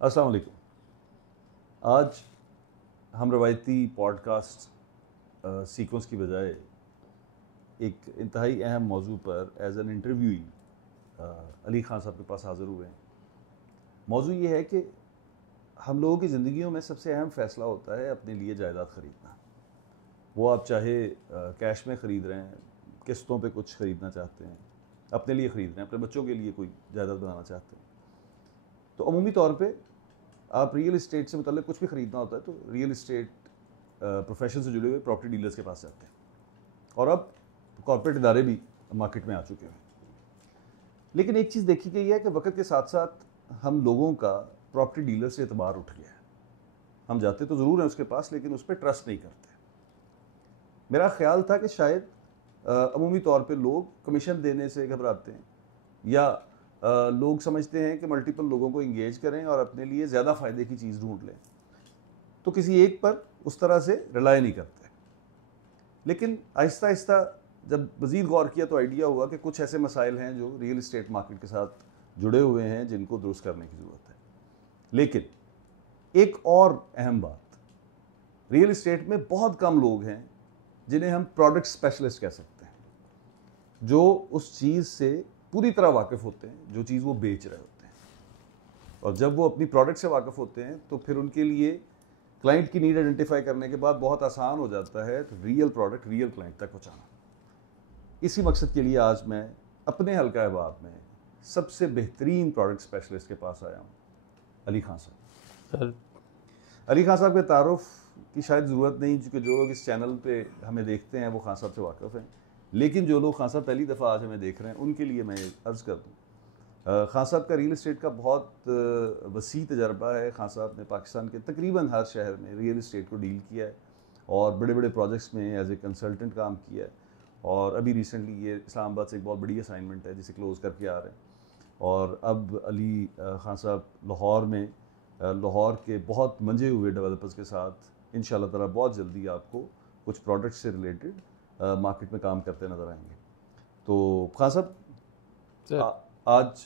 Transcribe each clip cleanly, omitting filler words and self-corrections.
अस्सलाम वालेकुम। आज हम रवायती पॉडकास्ट सीक्वेंस की बजाय एक इंतहाई अहम मौजू पर as an interviewee Ali Khan साहब के पास हाज़िर हुए हैं। मौजू ये है कि हम लोगों की ज़िंदगियों में सबसे अहम फ़ैसला होता है अपने लिए जायदाद ख़रीदना। वो आप चाहे कैश में ख़रीद रहे हैं, किस्तों पे कुछ ख़रीदना चाहते हैं, अपने लिए ख़रीद रहे हैं, अपने बच्चों के लिए कोई जायदाद बनाना चाहते हैं, तो अमूमी तौर पे आप रियल इस्टेट से मतलब कुछ भी ख़रीदना होता है तो रियल इस्टेट प्रोफेशन से जुड़े हुए प्रॉपर्टी डीलर्स के पास जाते हैं। और अब कॉर्पोरेट इदारे भी मार्केट में आ चुके हैं। लेकिन एक चीज़ देखी गई है कि वक्त के साथ साथ हम लोगों का प्रॉपर्टी डीलर से एतबार उठ गया है। हम जाते तो ज़रूर हैं उसके पास, लेकिन उस पर ट्रस्ट नहीं करते। मेरा ख्याल था कि शायद अमूमी तौर पे लोग कमीशन देने से घबराते हैं, या लोग समझते हैं कि मल्टीपल लोगों को इंगेज करें और अपने लिए ज़्यादा फ़ायदे की चीज़ ढूंढ लें, तो किसी एक पर उस तरह से रिलाय नहीं करते। लेकिन आहिस्ता आहिस्ता जब मज़ीद गौर किया तो आइडिया हुआ कि कुछ ऐसे मसाइल हैं जो रियल इस्टेट मार्केट के साथ जुड़े हुए हैं, जिनको दुरुस्त करने की ज़रूरत है। लेकिन एक और अहम बात, रियल इस्टेट में बहुत कम लोग हैं जिन्हें हम प्रोडक्ट स्पेशलिस्ट कह सकते हैं, जो उस चीज़ से पूरी तरह वाकिफ़ होते हैं जो चीज़ वो बेच रहे होते हैं। और जब वो अपनी प्रोडक्ट से वाकिफ़ होते हैं तो फिर उनके लिए क्लाइंट की नीड आइडेंटिफाई करने के बाद बहुत आसान हो जाता है रियल प्रोडक्ट रियल क्लाइंट तक पहुँचाना। इसी मकसद के लिए आज मैं अपने हल्का अहबाब में सबसे बेहतरीन प्रोडक्ट स्पेशलिस्ट के पास आया हूँ, अली खान साहब। अली खान साहब के तारुफ की शायद ज़रूरत नहीं, क्योंकि जो लोग इस चैनल पे हमें देखते हैं वो खान साहब से वाकिफ़ हैं। लेकिन जो लोग खान साहब पहली दफ़ा आज हमें देख रहे हैं उनके लिए मैं अर्ज़ कर दूँ, खान साहब का रियल इस्टेट का बहुत वसी तजर्बा है। खान साहब ने पाकिस्तान के तकरीबन हर शहर में रियल इस्टेट को डील किया है और बड़े बड़े प्रोजेक्ट्स में एज ए कंसल्टेंट काम किया है। और अभी रिसेंटली ये इस्लामाबाद से एक बहुत बड़ी असाइनमेंट है जिसे क्लोज़ करके आ रहे हैं। और अब अली खान साहब लाहौर में लाहौर के बहुत मंजे हुए डेवलपर्स के साथ इंशाल्लाह ताला बहुत जल्दी आपको कुछ प्रोडक्ट्स से रिलेटेड मार्केट में काम करते नज़र आएंगे। तो खान साहब, आज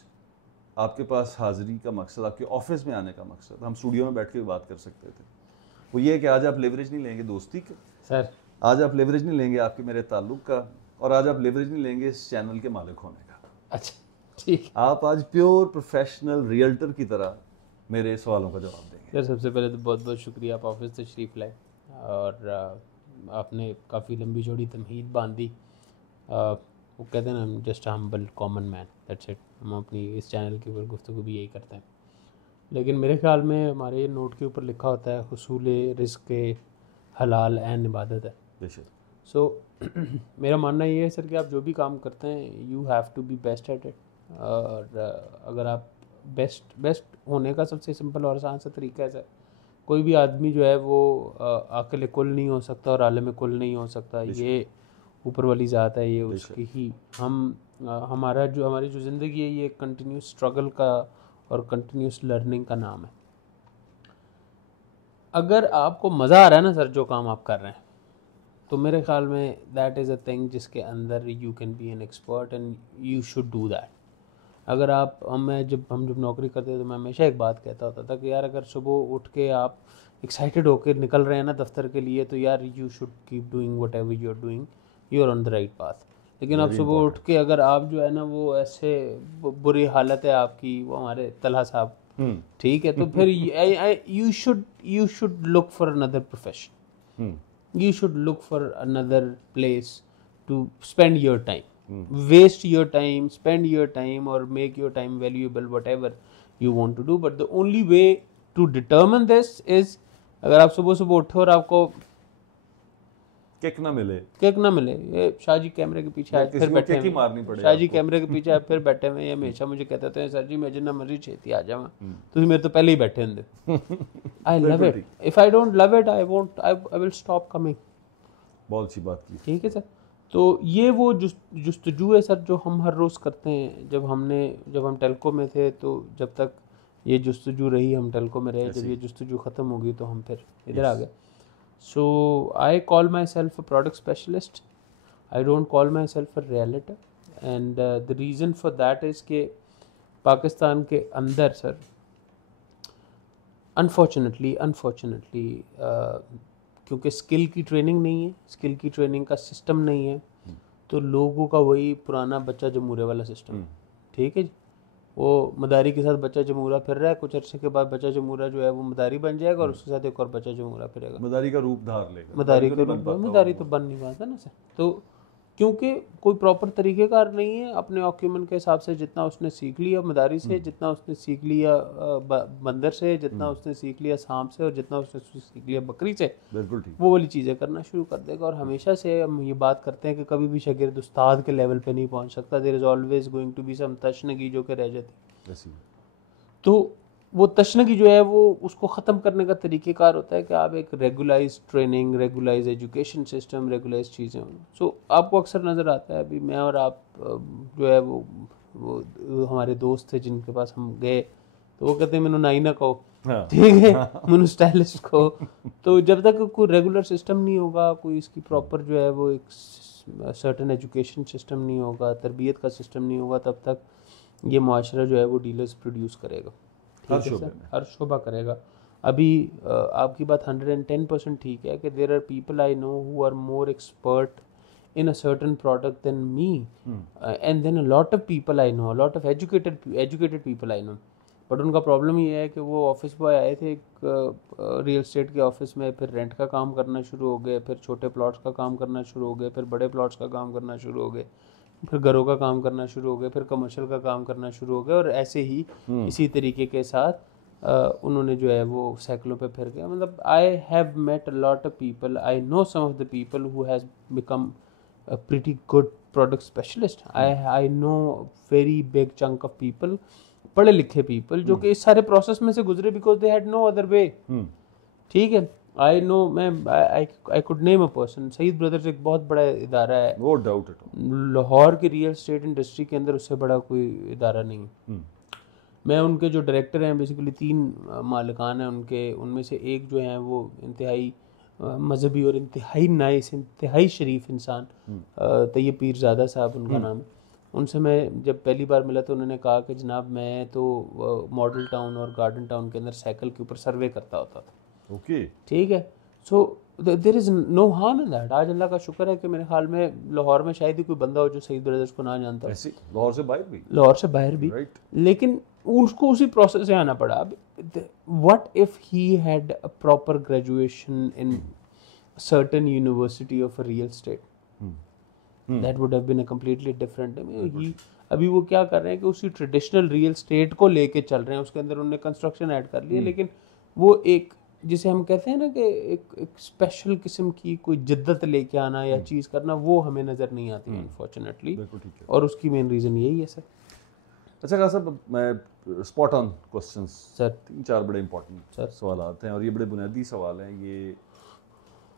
आपके पास हाज़िरी का मकसद, आपके ऑफिस में आने का मकसद, हम स्टूडियो में बैठ के भी बात कर सकते थे, वो ये है कि आज आप लेवरेज नहीं लेंगे दोस्ती के सर, आज आप लेवरेज नहीं लेंगे आपके मेरे ताल्लुक़ का, और आज आप लेवरेज नहीं लेंगे इस चैनल के मालिक होने का। अच्छा, ठीक। आप आज प्योर प्रोफेशनल रियल्टर की तरह मेरे सवालों का जवाब देंगे। सर, सबसे पहले तो बहुत बहुत शुक्रिया, आप ऑफिस तशरीफ़ लाए और आपने काफ़ी लंबी चौड़ी तमहीद बांधी। वो कहते हैं ना, just humble common man, that's it. हम अपनी इस चैनल के ऊपर गुफ्तगू भी यही करते हैं। लेकिन मेरे ख्याल में हमारे नोट के ऊपर लिखा होता है हुसूल रिज़्क़ हलाल ऐन इबादत है। बेशक। सो मेरा मानना ये है सर कि आप जो भी काम करते हैं you have to be best at it. और अगर आप बेस्ट होने का सबसे सिंपल और आसान सा तरीका है सर, कोई भी आदमी जो है वो आकिल कुल नहीं हो सकता और आलिम कुल नहीं हो सकता। ये ऊपर वाली ज़ात है, ये उसकी ही हमारी जो ज़िंदगी है ये कंटिन्यूस स्ट्रगल का और कंटिन्यूस लर्निंग का नाम है। अगर आपको मज़ा आ रहा है ना सर जो काम आप कर रहे हैं, तो मेरे ख्याल में दैट इज़ अ थिंग जिसके अंदर you can be an expert and you should do that. अगर आप हम जब नौकरी करते थे तो मैं हमेशा एक बात कहता होता था कि यार अगर सुबह उठ के आप एक्साइटेड होकर निकल रहे हैं ना दफ्तर के लिए, तो यार you should keep doing whatever you are doing, you are on the right path. लेकिन आप सुबह उठ के अगर आप जो है ना वो ऐसे बुरी हालत है आपकी, वो हमारे तलहा साहब, ठीक है, तो फिर you should look for another profession. You should look for another place to spend your time. Waste your time, spend your time, or make your time valuable, whatever you want to do. But the only way to determine this is, अगर आप सुबह सुबह उठो और आपको cake ना मिले, ये शाहजी कैमरे के पीछे आज फिर बैठे हैं, शाहजी कैमरे के पीछे आज फिर बैठे हुए हैं। हमेशा मुझे कहते हैं सर जी मैं जिन्ना मर्जी छेती आ जावा, तुम मेरे तो पहले ही बैठे होंगे। I love it. If I don't love it I will stop coming. बहुत अच्छी बात की। ठीक है सर। तो ये वो जुस्तजू है सर जो हम हर रोज़ करते हैं। जब हम टेल्को में थे तो जब तक ये जुस्तजू रही हम टेल्को में रहे, जब ये जुस्तजू ख़त्म होगी तो हम फिर इधर आ गए। So I call myself a product specialist. I don't call myself a realtor, and the reason for that is कि पाकिस्तान के अंदर सर अनफॉर्चुनेटली क्योंकि स्किल की ट्रेनिंग नहीं है, स्किल की ट्रेनिंग का सिस्टम नहीं है, तो लोगों का वही पुराना बच्चा जमूरे वाला सिस्टम है। ठीक है जी, वो मदारी के साथ बच्चा जमूरा फिर रहा है, कुछ अर्से के बाद बच्चा जमूरा जो है वो मदारी बन जाएगा और उसके साथ एक और बच्चा जमूरा फिरेगा, मदारी का रूप धार लेगा, मदारी तो के नहीं रूप बन में पाता मदारी वो। तो बन नहीं पाता ना सर। तो क्योंकि कोई प्रॉपर तरीक़ेकार नहीं है, अपने ऑक्यूमेंट के हिसाब से जितना उसने सीख लिया मदारी से, जितना उसने सीख लिया बंदर से, जितना उसने सीख लिया सांप से, और जितना उसने सीख लिया बकरी से, बिल्कुल ठीक। वो वाली चीज़ें करना शुरू कर देगा। और हमेशा से हम ये बात करते हैं कि कभी भी शागिर्द उस्ताद के लेवल पे नहीं पहुंच सकता, there is always going to be some तशनगी जो कि रह जाती। ऐसी तो वो तशनगी जो है वो उसको ख़त्म करने का तरीक़ेकार होता है कि आप एक regularise training, regularise education system, regularise चीज़ें हों। सो आपको अक्सर नज़र आता है, अभी मैं और आप जो है वो हमारे दोस्त थे जिनके पास हम गए, तो वो कहते हैं मैंने नाई ना कहो, ठीक है, मैंने स्टाइलिस्ट कहो। तो जब तक कोई रेगुलर सिस्टम नहीं होगा, कोई इसकी प्रॉपर जो है वो एक सर्टेन एजुकेशन सिस्टम नहीं होगा, तरबियत का सिस्टम नहीं होगा, तब तक ये मुआशरा जो है वो डीलर्स प्रोड्यूस करेगा। हर शोबा करेगा। अभी आपकी बात 110% ठीक है कि there are people I know who are more expert in a certain product than me, and then a lot of people I know, a lot of educated people I know, but उनका problem ये है कि वो office boy आए थे एक real estate के office में, फिर रेंट का काम करना शुरू हो गए, फिर छोटे प्लॉट्स का काम करना शुरू हो गए, फिर बड़े प्लॉट्स का काम करना शुरू हो गए, फिर घरों का काम करना शुरू हो गए, फिर कमर्शियल का काम करना शुरू हो गए, और ऐसे ही इसी तरीके के साथ उन्होंने जो है वो साइकिलों पे फिर गया। मतलब I have met a lot of people, I know some of the people who has become a pretty good product specialist. I know very big chunk of people, पढ़े लिखे people जो कि इस सारे प्रोसेस में से गुजरे because they had no other way. ठीक है, I know, मैं I could name a person, Saeed brothers एक बहुत बड़ा इदारा है, no doubt at all, Lahore की रियल स्टेट इंडस्ट्री के अंदर उससे बड़ा कोई इदारा नहीं है। मैं उनके जो डायरेक्टर हैं, बेसिकली 3 मालिकान हैं उनके, उनमें से एक जो हैं वो इंतहाई मजहबी और इंतहाई नाइस, इंतहाई शरीफ इंसान, तैयब पीरज़ादा साहब उनका नाम है। उनसे मैं जब पहली बार मिला तो उन्होंने कहा कि जनाब मैं तो मॉडल टाउन और गार्डन टाउन के अंदर साइकिल के ऊपर सर्वे करता होता था। ओके, ठीक है, so there is no harm in that. आज अल्लाह का शुक्र है कि मेरे ख्याल में लाहौर में शायद ही कोई बंदा हो जो सईद ब्रदर्स को ना जानता हो, लाहौर से बाहर भी, राइट। लेकिन उसको उसी प्रोसेस से आना पड़ा। अब what if he had a proper graduation in certain university of a real estate, that would have been a completely different. अभी वो क्या कर रहे हैं कि उसी ट्रेडिशनल रियल स्टेट को लेके चल रहे हैं, उसके अंदर उन्होंने कंस्ट्रक्शन ऐड कर लिया, लेकिन वो एक जिसे हम कहते हैं ना कि एक स्पेशल किस्म की कोई जिद्दत लेके आना या चीज़ करना, वो हमें नज़र नहीं आती अनफॉर्चुनेटली, और उसकी मेन रीज़न यही है सर। अच्छा खासा मैं स्पॉट ऑन क्वेश्चंस सर, 3-4 बड़े इंपॉर्टेंट सवाल आते हैं, और ये बड़े बुनियादी सवाल हैं, ये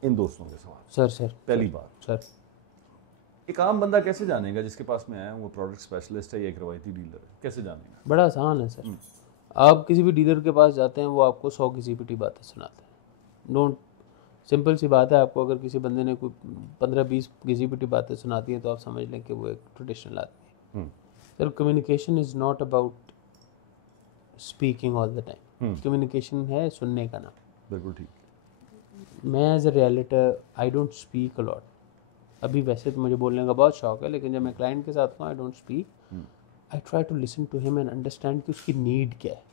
इन दोस्तों के सवाल। सर पहली बात, सर, एक आम बंदा कैसे जानेगा जिसके पास मैं आया हूँ वो प्रोडक्ट स्पेशलिस्ट है या एक रवायती डीलर है, कैसे जानेगा? बड़ा आसान है सर। आप किसी भी डीलर के पास जाते हैं, वो आपको 100 घिसी पिटी बातें सुनाते हैं। डोंट, सिंपल सी बात है, आपको अगर किसी बंदे ने कोई 15-20 घिसी पिटी बातें सुनाती हैं तो आप समझ लें कि वो एक ट्रेडिशनल आदमी है। Sir, communication is not about speaking all the time, communication है सुनने का नाम। बिल्कुल ठीक। मैं as a realtor I don't speak a lot. अभी वैसे तो मुझे बोलने का बहुत शौक है, लेकिन जब मैं क्लाइंट के साथ हूँ I don't speak, I try to listen to him and understand कि उसकी नीड क्या है।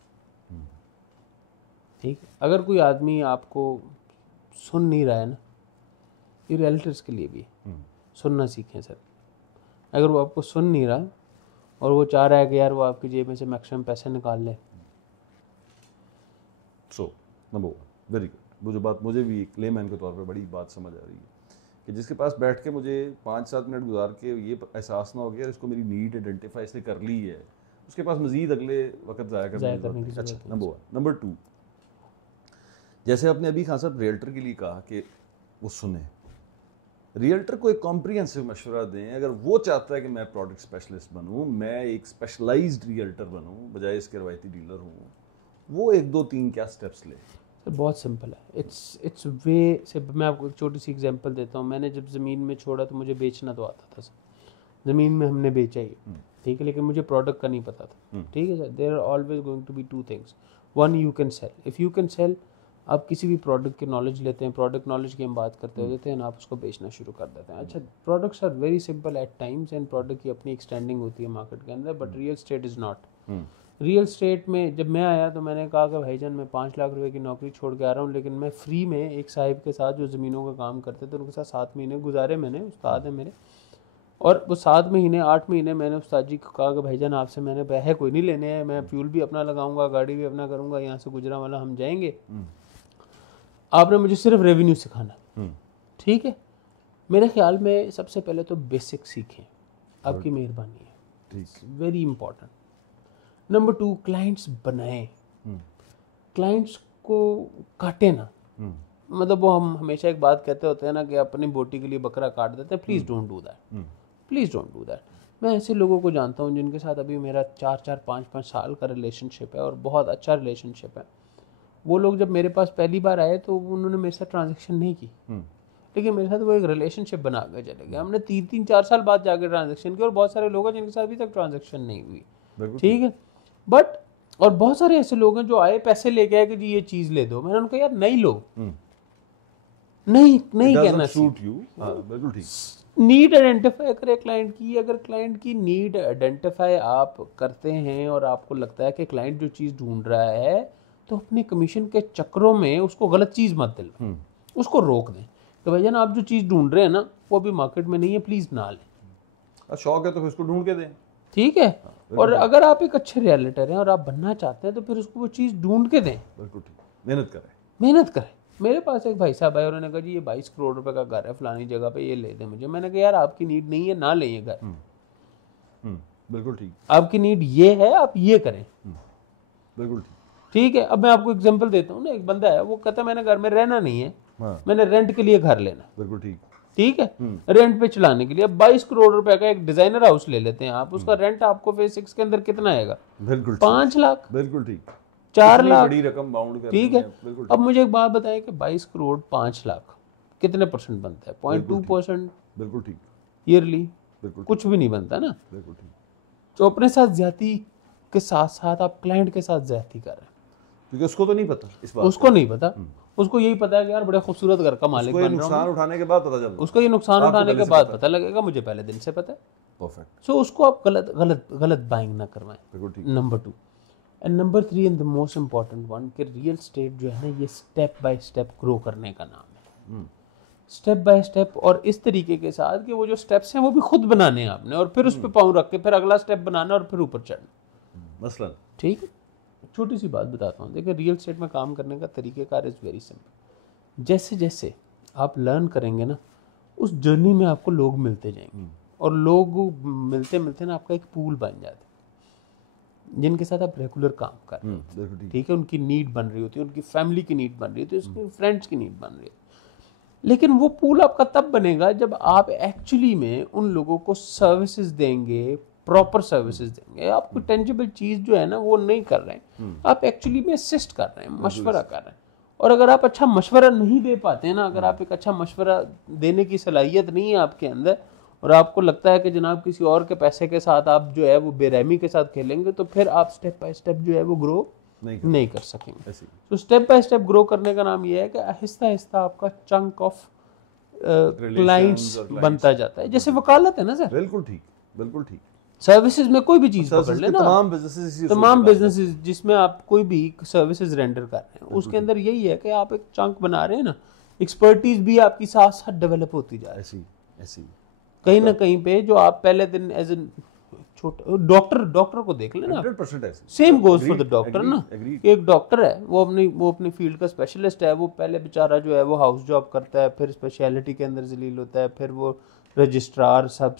ठीक है, अगर कोई आदमी आपको सुन नहीं रहा है ना, ये रियलिटर्स के लिए भी है, सुनना सीखें सर। अगर वो आपको सुन नहीं रहा और वो चाह रहा है कि यार वो आपकी जेब में से मैक्सिमम पैसे निकाल ले, सो नंबर 1, वेरी गुड। वो जो बात मुझे भी एक लेमैन के तौर पे बड़ी बात समझ आ रही है कि जिसके पास बैठ के मुझे 5-7 मिनट गुजार के ये एहसास ना हो गया इसको मेरी नीड आइडेंटिफाई इसने कर ली है, उसके पास मजीद अगले वक्त ज़ाया करने की जरूरत नहीं। अच्छा, नंबर 1। नंबर 2, जैसे आपने अभी खान साहब रियल्टर के लिए कहा कि वो सुने, रियल्टर को एक कॉम्प्रिहेंसिव मशवरा दें। अगर वो चाहता है कि मैं प्रोडक्ट स्पेशलिस्ट बनूँ, मैं एक स्पेशलाइज्ड रियल्टर बनूँ बजाय इसके रवायती डीलर हूँ, वो 1-2-3 क्या स्टेप्स ले? सर बहुत सिंपल है, इट्स वे से। मैं आपको एक छोटी सी एग्जांपल देता हूँ। मैंने जब ज़मीन में छोड़ा तो मुझे बेचना तो आता था सर, ज़मीन में हमने बेचा ही, ठीक है, लेकिन मुझे प्रोडक्ट का नहीं पता था। ठीक है sir, there are always going to be 2 things, one you can sell, if you can sell, आप किसी भी प्रोडक्ट की नॉलेज लेते हैं, प्रोडक्ट नॉलेज की हम बात करते होते हैं, आप उसको बेचना शुरू कर देते हैं। अच्छा, products are very simple at times and product की अपनी एक्सटेंडिंग होती है मार्केट के अंदर, but real estate is not. Real estate में जब मैं आया तो मैंने कहा कि भाईजान मैं 5 लाख रुपए की नौकरी छोड़ के आ रहा हूँ, लेकिन मैं फ्री में एक साहिब के साथ जो ज़मीनों का काम करते थे उनके साथ 7 महीने गुजारे मैंने, उस्ताद है मेरे, और वो 7 महीने 8 महीने मैंने उस्ताद जी को कहा कि भाईजान आपसे मैंने पैसे कोई नहीं लेने हैं, मैं फ्यूल भी अपना लगाऊंगा, गाड़ी भी अपना करूंगा, यहाँ से गुजरांवाला हम जाएंगे, आपने मुझे सिर्फ रेवेन्यू सिखाना। ठीक है, मेरे ख्याल में सबसे पहले तो बेसिक सीखें, आपकी मेहरबानी है, वेरी इंपॉर्टेंट। नंबर 2, क्लाइंट्स बनाएं, क्लाइंट्स को काटे ना। मतलब वो हम हमेशा एक बात कहते होते हैं ना कि अपनी बोटी के लिए बकरा काट देते हैं, please don't do that, please don't do that. मैं ऐसे लोगों को जानता हूँ जिनके साथ अभी मेरा 4-4, 5-5 साल का रिलेशनशिप है और बहुत अच्छा रिलेशनशिप है। वो लोग जब मेरे पास पहली बार आए तो उन्होंने मेरे साथ ट्रांजेक्शन नहीं की, लेकिन मेरे साथ वो एक रिलेशनशिप बना के चले गए। हमने 3-4 साल बाद जाकर ट्रांजेक्शन की, और बहुत सारे लोग हैं जिनके साथ अभी तक ट्रांजेक्शन नहीं हुई। ठीक है, बट और बहुत सारे ऐसे लोग हैं जो आए पैसे लेके आए कि जी ये चीज़ ले दो, मैंने उनको यार नहीं लो, नहीं कहना चाहिए। नीड आइडेंटिफाई करें क्लाइंट की। अगर क्लाइंट की नीड आइडेंटिफाई आप करते हैं और आपको लगता है कि क्लाइंट जो चीज़ ढूंढ रहा है, तो अपने कमीशन के चक्रों में उसको गलत चीज़ मत दिलवाएं, उसको रोक दें कि भाईजान आप जो चीज़ ढूंढ रहे हैं ना वो अभी मार्केट में नहीं है, प्लीज़ ना लें। शौक है तो फिर उसको ढूंढ के दें। ठीक है, और अगर आप एक अच्छे रियलिटर हैं और आप बनना चाहते हैं तो फिर उसको वो चीज़ ढूंढ के दें। बिल्कुल ठीक, मेहनत करें, मेहनत करें। मेरे पास एक भाई साहब है, उन्होंने कहा जी ये 22 करोड़ रुपए का घर है फलानी जगह पे, ये ले दे मुझे। मैंने कहा यार आपकी नीड नहीं है, ना लें ये घर। बिल्कुल ठीक, आपकी नीड ये है, आप ये करें। बिल्कुल ठीक। ठीक है, अब मैं आपको एग्जांपल देता हूँ ना। एक बंदा है, वो कहता है मैंने घर में रहना नहीं है, मैंने रेंट के लिए घर लेना। बिल्कुल ठीक, ठीक है, रेंट पे चलाने के लिए। अब 22 करोड़ रुपए का एक डिजाइनर हाउस ले लेते हैं आप, उसका रेंट आपको फेज 6 के अंदर कितना आएगा? बिल्कुल 5 लाख, बिल्कुल ठीक, 4 लाख, बड़ी रकम बाउंड कर। ठीक है। अब मुझे एक बात बताएं कि 22 करोड़ 5 लाख कितने परसेंट बनता है? 0.2%। बिल्कुल ठीक, ईयरली बिल्कुल कुछ भी नहीं बनता ना। बिल्कुल ठीक। तो अपने साथ ज्यादती के साथ साथ आप क्लाइंट के साथ ज्यादती कर रहे हैं, क्योंकि उसको तो नहीं पता इस बात, उसको नहीं पता। उसको यही पता है कि यार बड़े खूबसूरत घर का मालिक बन रहा हूं। नुकसान उठाने के बाद पता चलता, उसको ये नुकसान उठाने के बाद पता लगेगा, मुझे पहले दिन से पता है। परफेक्ट। सो उसको आप गलत बाइंग ना करवाएं। बिल्कुल ठीक। Number 2 and number 3 and the most important one, कि रियल स्टेट जो है ना ये स्टेप बाय स्टेप ग्रो करने का नाम है। स्टेप बाय स्टेप, और इस तरीके के साथ कि वो जो स्टेप्स हैं वो भी खुद बनाने हैं आपने, और फिर उस पर पाँव रख के फिर अगला स्टेप बनाना और फिर ऊपर चढ़ना। मसलन ठीक है, छोटी सी बात बताता हूँ। देखिए रियल स्टेट में काम करने का तरीक़ेकार इज़ वेरी सिंपल। जैसे जैसे आप लर्न करेंगे ना, उस जर्नी में आपको लोग मिलते जाएंगे, और लोग मिलते मिलते ना आपका एक पूल बन जाता है जिनके साथ आप रेगुलर काम कर रहे हैं। ठीक है, उनकी नीड बन रही होती है, उनकी फैमिली की नीड बन रही होती है, उसकी फ्रेंड्स की नीड बन रही है। लेकिन वो पूल आपका तब बनेगा जब आप एक्चुअली में उन लोगों को सर्विसेज देंगे, प्रॉपर सर्विसेज देंगे। आप कोई टेंजिबल चीज़ जो है ना वो नहीं कर रहे हैं, आप एक्चुअली में असिस्ट कर रहे हैं, मशवरा कर रहे हैं। और अगर आप अच्छा मशवरा नहीं दे पाते हैं ना, अगर आप एक अच्छा मशवरा देने की सलाहियत नहीं है आपके अंदर, और आपको लगता है कि जनाब किसी और के पैसे के साथ आप जो है वो बेरहमी के साथ खेलेंगे, तो फिर आप स्टेप बाय स्टेप जो है वो ग्रो नहीं कर सकेंगे। तो स्टेप बाय स्टेप ग्रो करने का नाम ये है कि आहिस्ता आहिस्ता आपका चंक ऑफ क्लाइंट्स बनता जाता है। जैसे वकालत है ना सर, बिल्कुल ठीक, बिल्कुल ठीक। सर्विसेज में कोई भी चीज पकड़ लेना, तमाम बिजनेसेस जिसमें आप कोई भी सर्विसेज रेंडर कर रहे हैं, उसके अंदर यही है कि आप एक चंक बना रहे हैं ना, एक्सपर्टीज भी आपकी साथ साथ डेवलप होती जा रही है। ऐसी कहीं ना कहीं पे जो आप पहले दिन एज ए छोटा डॉक्टर को देख लेना, 100% ऐसी। Same goes for the doctor ना। एक डॉक्टर है, वो अपनी फील्ड का स्पेशलिस्ट है, वो पहले बेचारा जो है वो हाउस जॉब करता है, फिर स्पेशलिटी के अंदर जलील होता है, फिर वो रजिस्ट्रार सब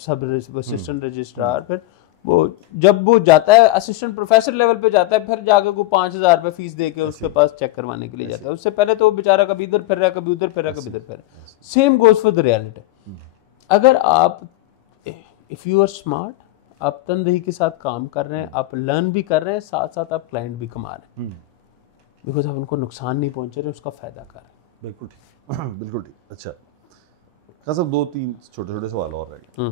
असिस्टेंट रजिस्ट्रार, फिर वो जब वो जाता है असिस्टेंट प्रोफेसर लेवल पे जाता है, फिर जाके वो 5,000 रुपये फीस दे के उसके पास चेक करवाने के लिए जाता है। उससे पहले तो वो बेचारा कभी इधर फिर रहा है, कभी उधर फिर रहा है, कभी इधर फिर रहा है। Same goes for the reality. अगर आप इफ़ यू आर स्मार्ट, आप तनदेही के साथ काम कर रहे हैं, आप लर्न भी कर रहे हैं, साथ साथ आप क्लाइंट भी कमा रहे हैं, बिकॉज आप उनको नुकसान नहीं पहुंचा रहे, उसका फायदा कर रहे हैं। बिल्कुल ठीक, बिल्कुल ठीक। अच्छा खान साहब, 2-3 छोटे छोटे सवाल और रह गए।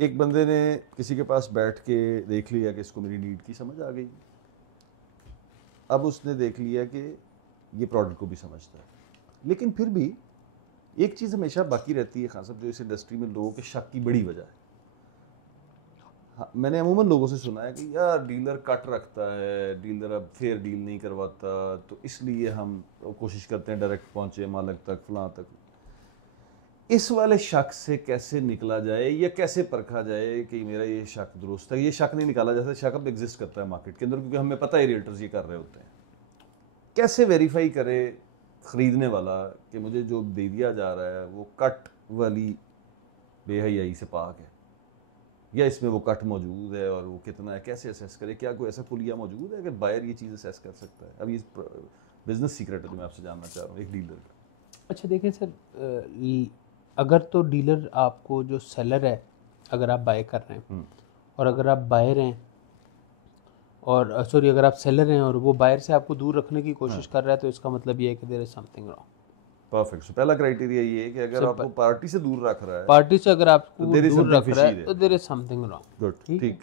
एक बंदे ने किसी के पास बैठ के देख लिया कि इसको मेरी नीड की समझ आ गई, अब उसने देख लिया कि ये प्रोडक्ट को भी समझता है, लेकिन फिर भी एक चीज़ हमेशा बाकी रहती है खान साहब, जो इस इंडस्ट्री में लोगों के शक की बड़ी वजह है। हाँ, मैंने अमूमन लोगों से सुना है कि यार डीलर कट रखता है, डीलर अब फेयर डील नहीं करवाता, तो इसलिए हम कोशिश करते हैं डायरेक्ट पहुंचे मालिक तक, फलां तक। इस वाले शक से कैसे निकला जाए या कैसे परखा जाए कि मेरा ये शक दुरुस्त है? ये शक नहीं निकाला जा सकता, शक अब एग्जिस्ट करता है मार्केट के अंदर, क्योंकि हमें पता है रियल्टर्स ये कर रहे होते हैं। कैसे वेरीफाई करे खरीदने वाला कि मुझे जो दे दिया जा रहा है वो कट वाली बेहयाई से पाक है, या इसमें वो कट मौजूद है और वो कितना है, कैसे असेस करे? क्या कोई ऐसा पुलिया मौजूद है कि बायर ये चीज़ असेस कर सकता है? अब ये बिजनेस सीक्रेट है जो मैं आपसे जानना चाह रहा हूँ एक डीलर का। अच्छा देखिए सर, अगर तो डीलर आपको जो सेलर है, अगर आप बाय कर रहे हैं और अगर आप बायर हैं और सॉरी अगर आप सेलर हैं और वो बायर से आपको दूर रखने की कोशिश कर रहा है, तो इसका मतलब ये है कि there is something wrong. Perfect. So पहला क्राइटेरिया ये है कि अगर आपको पार्टी से दूर रख रहा है, पार्टी से अगर आपको तो there is दूर something रख रहा fishy है तो there is something wrong. Good, ठीक।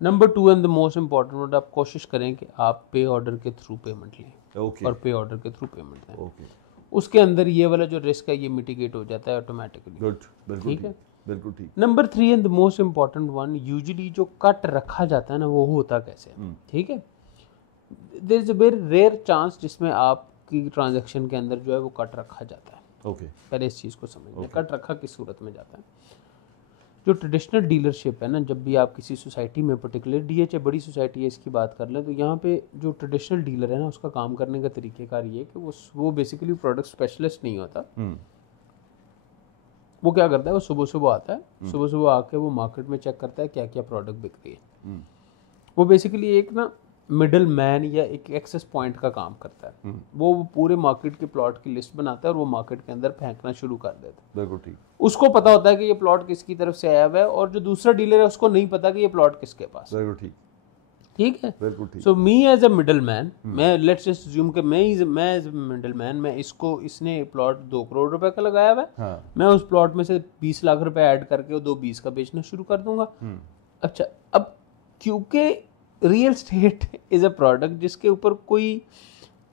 Number 2 and the most important, आप कोशिश करें कि आप पे ऑर्डर के थ्रू पेमेंट लें ओके और पे ऑर्डर के थ्रू पेमेंट दें। ओके, उसके अंदर ये वाला जो रिस्क है ये मिटिगेट हो जाता है ऑटोमेटिकली। गुड, बिल्कुल ठीक है, बिल्कुल ठीक। Number 3 and the most important one, usually जो कट रखा जाता है ना वो होता कैसे है? ठीक है, there is a very rare chance जिसमें आपकी ट्रांजैक्शन के अंदर जो है वो कट रखा जाता है। ओके, पहले इस चीज़ को समझिए, कट रखा किस सूरत में जाता है। जो ट्रेडिशनल डीलरशिप है ना, जब भी आप किसी सोसाइटी में, पर्टिकुलर डीएचए बड़ी सोसाइटी है इसकी बात कर लें, तो यहाँ पे जो ट्रेडिशनल डीलर है ना उसका काम करने का तरीक़ेकार ये है कि वो बेसिकली प्रोडक्ट स्पेशलिस्ट नहीं होता। वो क्या करता है, वो सुबह सुबह आता है, सुबह सुबह आके वो मार्केट में चेक करता है क्या क्या प्रोडक्ट बिक रही है। वो बेसिकली एक ना मिडल मैन या एक एक्सेस पॉइंट का काम करता है। वो पूरे मार्केट के प्लॉट की लिस्ट बनाता है और वो मार्केट के अंदर फेंकना शुरू कर देता है। बिल्कुल ठीक। उसको पता होता है कि ये प्लॉट किसकी तरफ से आया हुआ है, और जो दूसरा डीलर है उसको नहीं पता कि ये प्लॉट किसके पास। बिल्कुल ठीक, ठीक है, बिल्कुल ठीक। So me as a middle man, मैं लेट्स जस्ट अज्यूम कि मैं एज अ मिडल मैन, मैं इसने प्लॉट 2 करोड़ रुपए का लगाया हुआ है। हाँ। मैं उस प्लॉट में से 20 लाख रुपए ऐड करके वो 2-20 का बेचना शुरू कर दूंगा। अच्छा, अब क्योंकि real estate is a product जिसके ऊपर कोई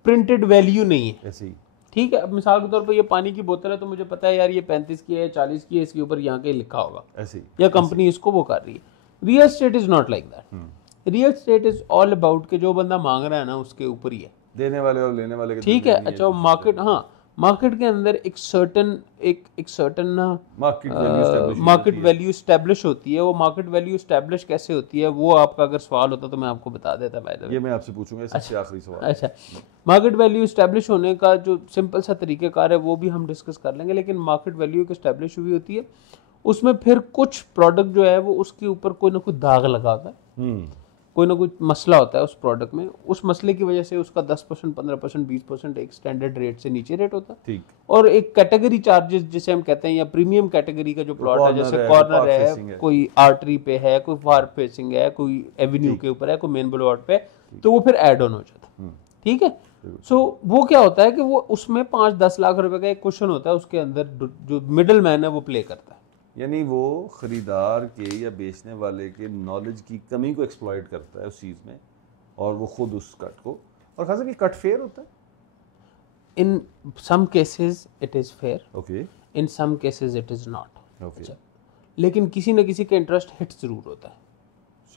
प्रिंटेड वैल्यू नहीं है, ऐसे ही, ठीक है, अब मिसाल के तौर पर ये पानी की बोतल है तो मुझे पता है यार ये 35 की है, 40 की है, इसके ऊपर यहाँ के लिखा होगा, ऐसे ही, या कंपनी इसको वो कर रही है। Real estate is not like that. Real estate is all about के जो बंदा मांग रहा है ना उसके ऊपर ही है, देने वाले और लेने वाले के ठीक है। अच्छा, मार्केट, हाँ, मार्केट के अंदर एक सर्टन ना मार्केट वैल्यू स्टैब्लिश होती है। वो मार्केट वैल्यू स्टैब्लिश कैसे होती है, वो आपका अगर सवाल होता तो मैं आपको बता देता। बाय द वे ये मैं आपसे पूछूंगा, सबसे आखिरी सवाल। अच्छा, मार्केट वैल्यू स्टैब्लिश होने का जो सिंपल सा तरीक़ेकार है वो भी हम डिस्कस कर लेंगे, लेकिन मार्केट वैल्यू एक स्टैब्लिश हुई होती है, उसमें फिर कुछ प्रोडक्ट जो है वो उसके ऊपर कोई ना कोई दाग लगा होता है, कोई ना कोई मसला होता है उस प्रोडक्ट में, उस मसले की वजह से उसका 10%, 15%, 20% एक स्टैंडर्ड रेट से नीचे रेट होता है। ठीक। और एक कैटेगरी चार्जेस जिसे हम कहते हैं, या प्रीमियम कैटेगरी का जो प्लॉट है, जैसे कॉर्नर है, कोई आर्टरी पे है, कोई फार फेसिंग है, कोई एवेन्यू के ऊपर है, कोई मेन बुलेवार्ड पे, तो वो फिर ऐड ऑन हो जाता है। ठीक है, सो वो क्या होता है कि वो उसमें 5-10 लाख रुपए का एक क्वेश्चन होता है, उसके अंदर जो मिडल मैन है वो प्ले करता है। यानी वो खरीदार के या बेचने वाले के नॉलेज की कमी को एक्सप्लॉइट करता है उस चीज़ में, और वो खुद उस कट को, और खासा कि कट फेयर होता है। In some cases it is fair, okay, in some cases it is not. Okay, लेकिन किसी न किसी का इंटरेस्ट हिट जरूर होता है।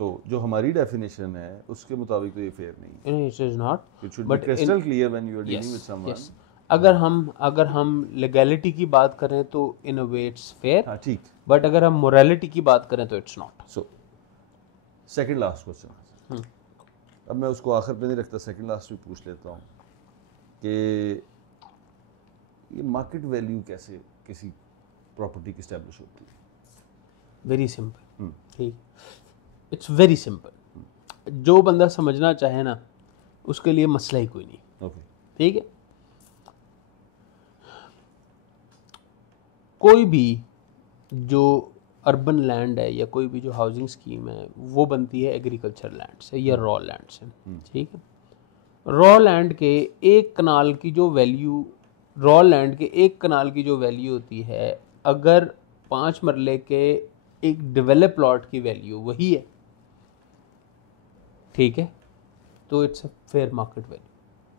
सो जो हमारी डेफिनेशन है उसके मुताबिक तो ये फेयर नहीं है। It is not, it should be crystal clear when you are dealing with someone. अगर हम लीगैलिटी की बात करें तो इन अ वे इट्स फेयर, हाँ ठीक, बट अगर हम मोरालिटी की बात करें तो it's not. So second last question, अब मैं उसको आखिर पे नहीं रखता, सेकंड लास्ट भी पूछ लेता हूँ कि ये मार्केट वैल्यू कैसे किसी प्रॉपर्टी की स्टैब्लिश होती है? वेरी सिंपल, ठीक, इट्स वेरी सिंपल। जो बंदा समझना चाहे ना उसके लिए मसला ही कोई नहीं। ओके, ठीक है, कोई भी जो अर्बन लैंड है या कोई भी जो हाउसिंग स्कीम है वो बनती है एग्रीकल्चर लैंड से या रॉ लैंड से। ठीक है, रॉ लैंड के एक कनाल की जो वैल्यू, रॉ लैंड के एक कनाल की जो वैल्यू होती है, अगर 5 मरले के एक डेवलप प्लॉट की वैल्यू वही है, ठीक है, तो it's a fair market value.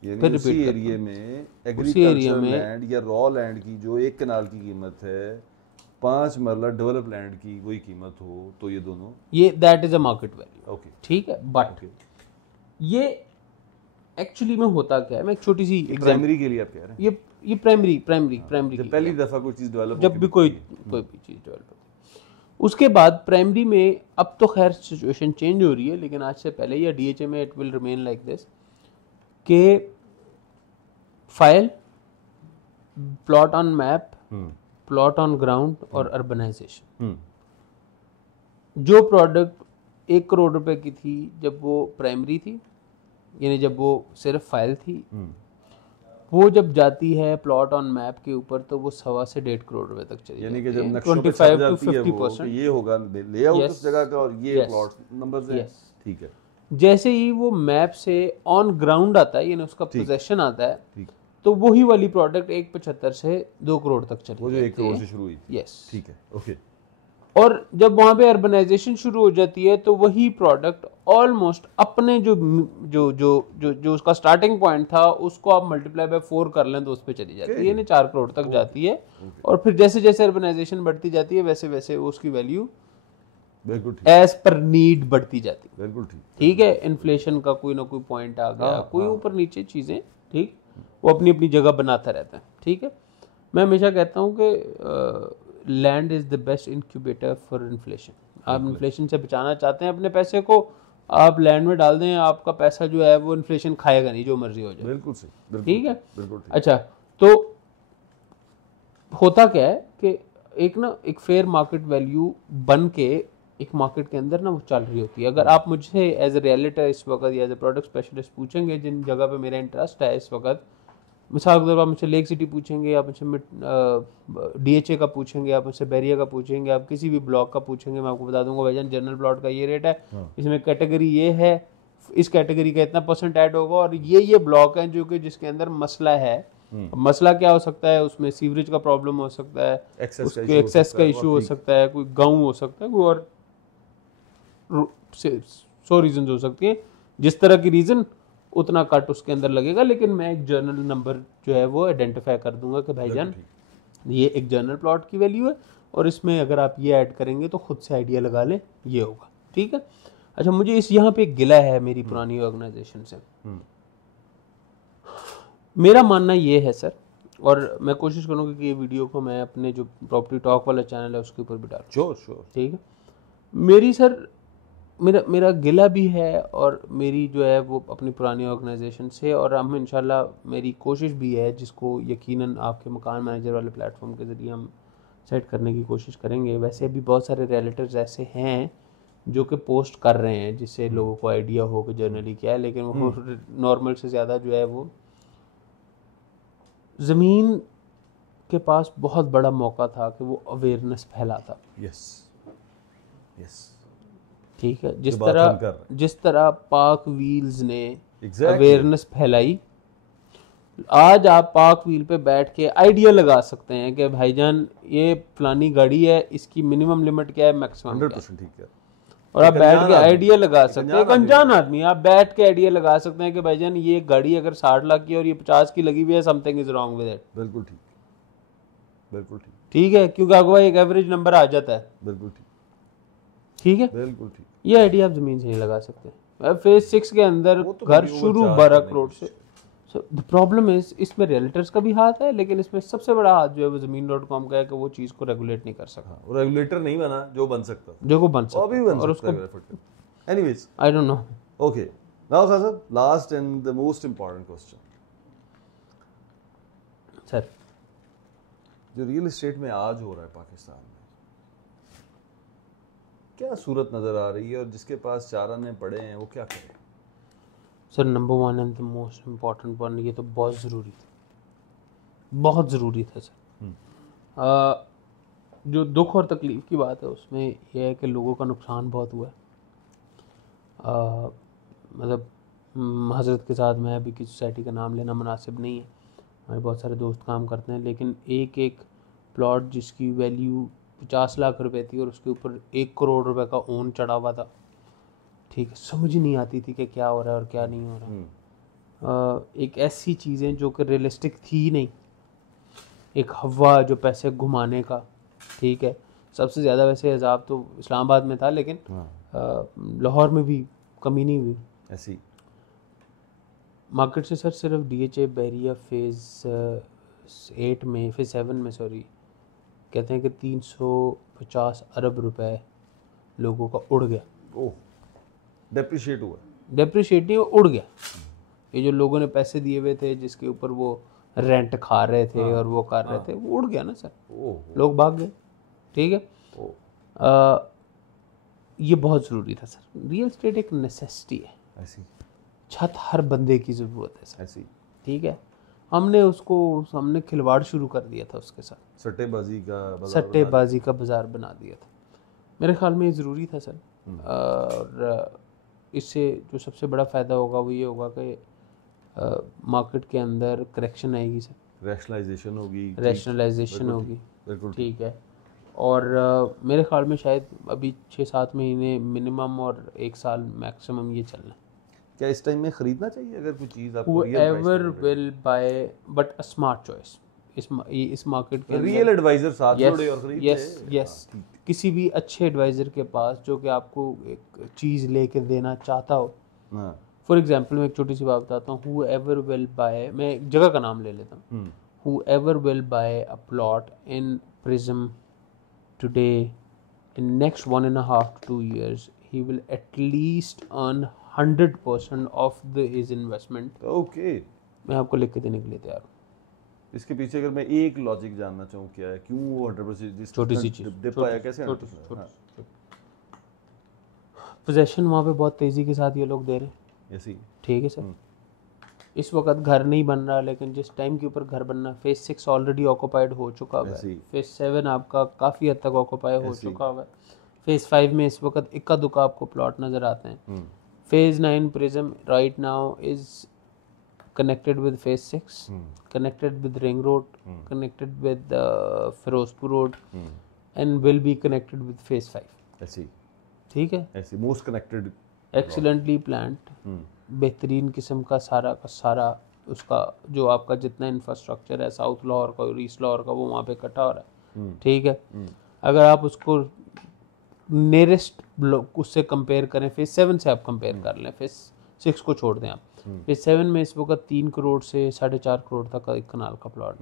यानी उसी एरिया में एग्रीकल्चर लैंड या रॉ लैंड की जो 1 कनाल की कीमत है 5 मरला डेवलप लैंड की वही कीमत हो तो ये दोनों ये that is a market value. Okay ठीक है, बट ये एक्चुअली में होता क्या है, मैं एक छोटी सी प्राइमरी के लिए आप कह रहे हैं ये प्राइमरी जब पहली दफा कोई चीज डेवलप जब भी कोई भी चीज डेवलप होती है, उसके बाद प्राइमरी में, अब तो खैर सिचुएशन चेंज हो रही है, लेकिन आज से पहले या डीएचए में it will remain like this के file, plot on map, plot on ground और अर्बनाइजेशन। जो प्रोडक्ट 1 करोड़ रुपए की थी जब वो प्राइमरी थी, यानी जब वो सिर्फ फाइल थी, वो जब जाती है प्लॉट ऑन मैप के ऊपर तो वो 1.25 से 1.5 करोड़ रुपए तक चली यानी जाती कि जब है, नक्शों पे 25 छप to जाती है वो 50%। कि ये होगा लेआउट उस जगह का और ये Yes. प्लॉट नंबर्स हैं Yes. ठीक है जैसे ही वो मैप से ऑन ग्राउंड आता है, यानी उसका पोजेशन आता है, ठीक तो वही वाली प्रोडक्ट 1.75 से 2 करोड़ तक चली वो जो 1 जाती करोड़ है। से शुरू हुई थी यस, ठीक है ओके और जब वहां पे अर्बनाइजेशन शुरू हो जाती है तो वही प्रोडक्ट ऑलमोस्ट अपने जो जो जो जो जो उसका स्टार्टिंग पॉइंट था उसको आप मल्टीप्लाई बाय 4 कर लें तो उस पर चली जाती है, यानी 4 करोड़ तक जाती है। और फिर जैसे जैसे अर्बनाइजेशन बढ़ती जाती है वैसे वैसे उसकी वैल्यू बिल्कुल ठीक एज पर नीड बढ़ती जाती है। बिल्कुल ठीक ठीक है, इन्फ्लेशन का कोई ना कोई पॉइंट आ गया, कोई ऊपर नीचे चीजें, ठीक, वो अपनी अपनी जगह बनाता रहता है। ठीक है, मैं हमेशा कहता हूँ कि land is the best incubator for inflation. आप इन्फ्लेशन से बचाना चाहते हैं अपने पैसे को, आप लैंड में डाल दें, आपका पैसा जो है वो इन्फ्लेशन खाएगा नहीं, जो मर्जी हो जाए। बिल्कुल सही ठीक है, बिल्कुल ठीक अच्छा, तो होता क्या है कि एक फेयर मार्केट वैल्यू बन के एक मार्केट के अंदर ना वो चल रही होती है। अगर आप मुझे एज ए रियलिटर इस वक्त या एज ए प्रोडक्ट स्पेशलिस्ट पूछेंगे जिन जगह पे मेरा इंटरेस्ट है इस वक्त, मिसाल के तौर पर आप मुझसे लेक सिटी पूछेंगे, आप मुझसे डीएचए का पूछेंगे, आप मुझसे बैरिया का पूछेंगे, आप किसी भी ब्लॉक का पूछेंगे, मैं आपको बता दूंगा भाईजान जनरल प्लॉट का ये रेट है, इसमें कैटेगरी ये है, इस कैटेगरी का इतना % ऐड होगा, और ये ब्लॉक हैं जो कि जिसके अंदर मसला है। मसला क्या हो सकता है, उसमें सीवरेज का प्रॉब्लम हो सकता है, उसके एक्सेस का इशू हो सकता है, कोई गाँव हो सकता है, कोई और 100 रीजन हो सकती है। जिस तरह की रीजन उतना कट उसके अंदर लगेगा, लेकिन मैं एक जर्नल नंबर जो है वो आइडेंटिफाई कर दूंगा कि भाईजान ये एक जर्नल प्लॉट की वैल्यू है और इसमें अगर आप ये ऐड करेंगे तो खुद से आइडिया लगा लें ये होगा। ठीक है, अच्छा, मुझे इस यहाँ पे एक गिला है मेरी पुरानी ऑर्गेनाइजेशन से। मेरा मानना ये है सर, और मैं कोशिश करूँगा कि ये वीडियो को मैं अपने जो प्रॉपर्टी टॉक वाला चैनल है उसके ऊपर भी डालूं। श्योर ठीक है, मेरी सर मेरा गिला भी है और मेरी जो है वो अपनी पुरानी ऑर्गेनाइजेशन से, और हम इंशाल्लाह मेरी कोशिश भी है जिसको यकीनन आपके मकान मैनेजर वाले प्लेटफॉर्म के ज़रिए हम सेट करने की कोशिश करेंगे। वैसे भी बहुत सारे रियल्टर्स ऐसे हैं जो कि पोस्ट कर रहे हैं जिससे लोगों को आइडिया हो कि जर्नली क्या है, लेकिन वो नॉर्मल से ज़्यादा जो है वो ज़मीन के पास बहुत बड़ा मौका था कि वो अवेयरनेस फैलाता। यस यस ठीक है, जिस तरह पाक व्हील्स ने अवेयरनेस फैलाई, आज आप पाक व्हील पे बैठ के आइडिया लगा सकते हैं कि भाईजान ये फलानी गाड़ी है, इसकी मिनिमम लिमिट क्या है, मैक्सिमम 100% ठीक है, और आप बैठ के आइडिया लगा सकते हैं। अनजान आदमी आप बैठ के आइडिया लगा सकते हैं कि भाईजान ये गाड़ी अगर 60 लाख की और ये 50 की लगी हुई है, something is wrong with it. बिल्कुल ठीक बिल्कुल ठीक ठीक है, क्योंकि अगवा एक एवरेज नंबर आ जाता है। बिल्कुल ठीक ठीक है, बिल्कुल ठीक। ये आइडिया आप जमीन से नहीं लगा सकते। फेज 6 के अंदर घर शुरू 12 करोड़ से। सो द प्रॉब्लम इज इसमें रियल्टर्स का भी हाथ है, लेकिन इसमें सबसे बड़ा हाथ जो है वो ज़मीन.com का है कि वो चीज़ को रेगुलेट नहीं कर सकता। वो रेगुलेटर नहीं बना जो बन सकता, जो को बन सकता अभी बन और सकता है। Anyways I don't know. Okay, now sir last and the most important question sir, जो रियल एस्टेट में आज हो रहा है पाकिस्तान में, क्या सूरत नजर आ रही है और जिसके पास 4 आने पड़े हैं वो क्या करे? Sir, number 1 and the most important one, ये तो बहुत ज़रूरी था, बहुत ज़रूरी था सर। जो दुख और तकलीफ़ की बात है उसमें यह है कि लोगों का नुकसान बहुत हुआ है। मतलब हजरत के साथ मैं अभी किसी सोसाइटी का नाम लेना मुनासिब नहीं है, हमारे बहुत सारे दोस्त काम करते हैं, लेकिन एक प्लॉट जिसकी वैल्यू 50 लाख रुपए थी और उसके ऊपर 1 करोड़ रुपए का ओन चढ़ा हुआ था, ठीक है, समझ ही नहीं आती थी कि क्या हो रहा है और क्या नहीं हो रहा। एक ऐसी चीज़ें जो कि रियलिस्टिक थी नहीं, एक हवा जो पैसे घुमाने का, ठीक है। सबसे ज़्यादा वैसे अजाब तो इस्लामाबाद में था, लेकिन लाहौर में भी कमी नहीं हुई ऐसी। मार्केट से सर सिर्फ DHA बहरिया फेज़ 8 में, फेज़ 7 में सॉरी, कहते हैं कि 350 अरब रुपए लोगों का उड़ गया। ओह, डेप्रिशिएट हुआ। डेप्रिशिएट नहीं, वो उड़ गया। ये जो लोगों ने पैसे दिए हुए थे, जिसके ऊपर वो रेंट खा रहे थे और वो कर रहे थे, वो उड़ गया ना सर। लोग भाग गए, ठीक है। ये बहुत ज़रूरी था सर। रियल एस्टेट एक नेसेसिटी है, ऐसी। छत हर बंदे की ज़रूरत है सर, ऐसी। ठीक है। हमने खिलवाड़ शुरू कर दिया था उसके साथ, सट्टेबाजी का बाजार बना दिया था। मेरे ख्याल में ये ज़रूरी था सर। और इससे जो सबसे बड़ा फ़ायदा होगा वो ये होगा कि मार्केट के अंदर करेक्शन आएगी सर, रैशनलाइजेशन होगी, ठीक है। और मेरे ख्याल में शायद अभी 6-7 महीने मिनिमम और 1 साल मैक्सिमम ये चलना है। क्या इस टाइम में खरीदना चाहिए अगर कोई चीज़ आपको whoever will buy but a smart choice इस मार्केट के रियल एडवाइजर साथ जोड़े और खरीद ले। यस किसी भी अच्छे एडवाइज़र के पास जो कि आपको एक चीज़ लेके देना चाहता हो। फॉर एग्जांपल मैं एक छोटी सी बात बताता हूँ। whoever will buy, मैं एक जगह का नाम ले लेता हूँ। whoever will buy a plot in Prism today, in next 1.5 to 2 years, he will at least earn 100% of his investment। Okay, मैं आपको लिख के देने के लिए तैयार हूँ। इसके पीछे अगर मैं एक लॉजिक जानना चाहूँ, क्या है, क्यों वो 100% छोटी सी चीज़ डिप आया, कैसे? पोजेशन वहाँ पे बहुत तेज़ी के साथ ये लोग दे रहे हैं, ऐसी। ठीक है सर। इस वक्त घर नहीं बन रहा, लेकिन जिस टाइम के ऊपर घर बनना, फेज़ 6 ऑलरेडी ऑक्यूपाइड हो चुका हुआ है, फेज़ 7 आपका काफ़ी हद तक ऑक्यूपाई हो चुका हुआ है, फेज़ 5 में इस वक्त इक्का दुक्का आपको प्लॉट नज़र आते हैं। Phase 9 prism right now is connected with phase 6, connected with ring road, connected with Firozpur road, and will be connected with phase 5। ऐसी, ठीक है, ऐसी मोस्ट कनेक्टेड, एक्सीलेंटली प्लान्ड, बेहतरीन किस्म का सारा उसका जो आपका जितना इंफ्रास्ट्रक्चर है साउथ लाहौर का और ईस्ट लाहौर का, वो वहाँ पे इकट्ठा हो रहा है, ठीक है। अगर आप उसको नियरेस्ट उससे कंपेयर करें, फेज 7 से आप कंपेयर कर लें, फेज 6 को छोड़ दें आप, फेज 7 में इस वक्त 3 करोड़ से 4.5 करोड़ तक का एक कनाल का प्लॉट,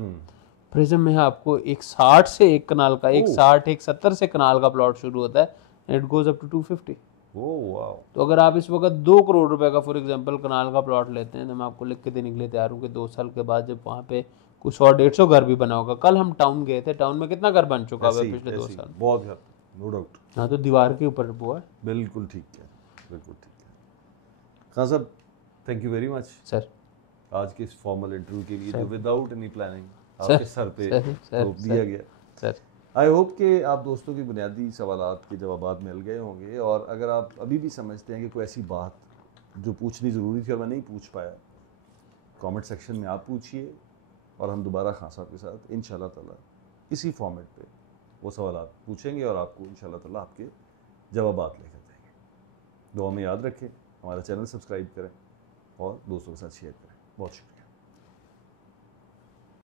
प्रिज्म में आपको एक 60 से एक कनाल का, एक 60 एक 70 से कनाल का प्लॉट शुरू होता है, इट गोज अप टू 250। तो अगर आप इस वक्त 2 करोड़ रुपए का फॉर एग्जांपल कनाल का प्लॉट लेते हैं, तो मैं आपको लिख के देने के लिए तैयार हूँ कि 2 साल के बाद जब वहाँ पे कुछ 100-150 घर भी बना होगा। कल हम टाउन गए थे, टाउन में कितना घर बन चुका है पिछले 2 साल? बहुत घर, नो डाउट। हाँ, तो दीवार के ऊपर वो है। बिल्कुल ठीक है, बिल्कुल ठीक है। खान साहब, thank you very much sir आज के इस फॉर्मल इंटरव्यू के लिए, जो विदाउट एनी प्लानिंग आपके सर पे दिया गया। सर आई होप कि आप दोस्तों की बुनियादी सवालात के जवाब मिल गए होंगे, और अगर आप अभी भी समझते हैं कि कोई ऐसी बात जो पूछनी ज़रूरी थी और मैं नहीं पूछ पाया, कमेंट सेक्शन में आप पूछिए, और हम दोबारा खान साहब के साथ इंशाल्लाह ताला इसी फॉर्मेट पे वो सवालात पूछेंगे और आपको इंशाल्लाह ताला आपके जवाबात लेकर देंगे। दुआ में याद रखें, हमारा चैनल सब्सक्राइब करें और दोस्तों के साथ शेयर करें। बहुत शुक्रिया।